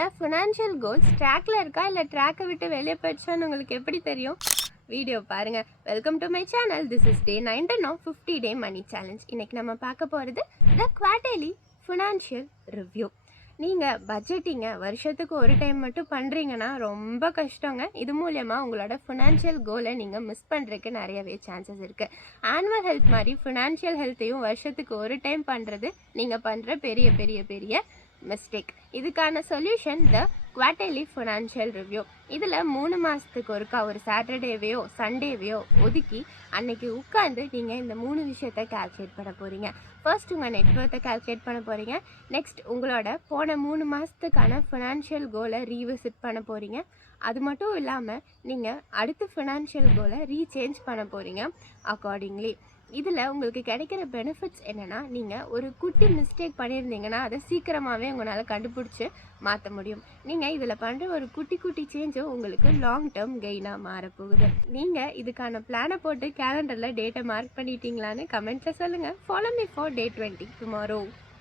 உங்களோட financial goals ட்ராக்ல இருக்கா இல்லை ட்ராக்கை விட்டு வெளியே போயிடுச்சான்னு உங்களுக்கு எப்படி தெரியும்? வீடியோ பாருங்கள். Welcome to my channel. This is day 9 of 50 day money challenge. இன்றைக்கி நம்ம பார்க்க போகிறது த குவார்ட்டர்லி ஃபினான்ஷியல் ரிவ்யூ. நீங்கள் பட்ஜெட்டிங்க வருஷத்துக்கு ஒரு டைம் மட்டும் பண்ணுறீங்கன்னா ரொம்ப கஷ்டங்க. இது மூலயமா உங்களோட ஃபினான்ஷியல் கோலை நீங்கள் மிஸ் பண்ணுறதுக்கு நிறையவே சான்சஸ் இருக்குது. ஆனுவல் ஹெல்த் மாதிரி ஃபினான்ஷியல் ஹெல்த்தையும் வருஷத்துக்கு ஒரு டைம் பண்ணுறது நீங்கள் பண்ணுற பெரிய பெரிய பெரிய மிஸ்டேக். இதுக்கான சொல்யூஷன் த குவார்ட்டர்லி ஃபினான்ஷியல் ரிவ்யூ. இதில் 3 மாதத்துக்கு ஒருக்கா ஒரு சாட்டர்டேவையோ சண்டேவையோ ஒதுக்கி அன்னைக்கு உட்காந்து நீங்கள் இந்த 3 விஷயத்தை கால்குலேட் பண்ண போகிறீங்க. ஃபர்ஸ்ட் உங்கள் நெட்ஒர்த்தை கால்குலேட் பண்ண போகிறீங்க. நெக்ஸ்ட் உங்களோட போன 3 மாதத்துக்கான ஃபினான்ஷியல் கோலை ரீவிசிட் பண்ண போகிறீங்க. அது மட்டும் இல்லாமல் நீங்கள் அடுத்த ஃபினான்ஷியல் கோலை ரீசேஞ்ச் பண்ண போகிறீங்க அக்கார்டிங்லி. இதில் உங்களுக்கு கிடைக்கிற பெனிஃபிட்ஸ் என்னென்னா, நீங்கள் ஒரு குட்டி மிஸ்டேக் பண்ணியிருந்தீங்கன்னா அதை சீக்கிரமாகவே உங்களால் கண்டுபிடிச்சி மாற்ற முடியும். நீங்கள் இதில் பண்ணுற ஒரு குட்டி குட்டி சேஞ்சும் உங்களுக்கு லாங் டேர்ம் கெயினாக மாறப்போகுது. நீங்கள் இதுக்கான பிளானை போட்டு கேலண்டரில் டேட்டை மார்க் பண்ணிட்டீங்களான்னு கமெண்ட்டில் சொல்லுங்கள். Follow me for day 20 tomorrow.